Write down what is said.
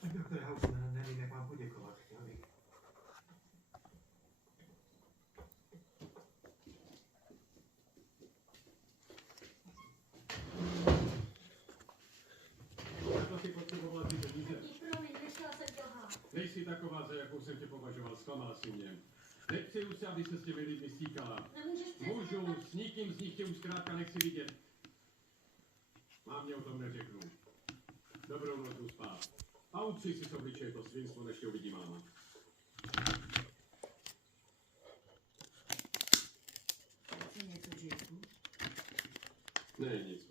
Tak doktore Hausman, nevím, jak mám poděkovat. Chtěl bych. To si potřebovala ty peníze. Promiň, nechtěla jsem tě lhát. Nejsi taková, za jakou jsem tě považoval, zklamala si mě. Nepřeju si, aby se s těmi lidmi stýkala. Nemůžeš přece... Můžu, s nikým z nich tě už zkrátka nechci vidět. Mámě o tom neřeknu. Dobrou noc, jdu spát. A utři si z obličeje to svinstvo, než tě uvidí máma. Chce něco, Jakeu? Ne, nic.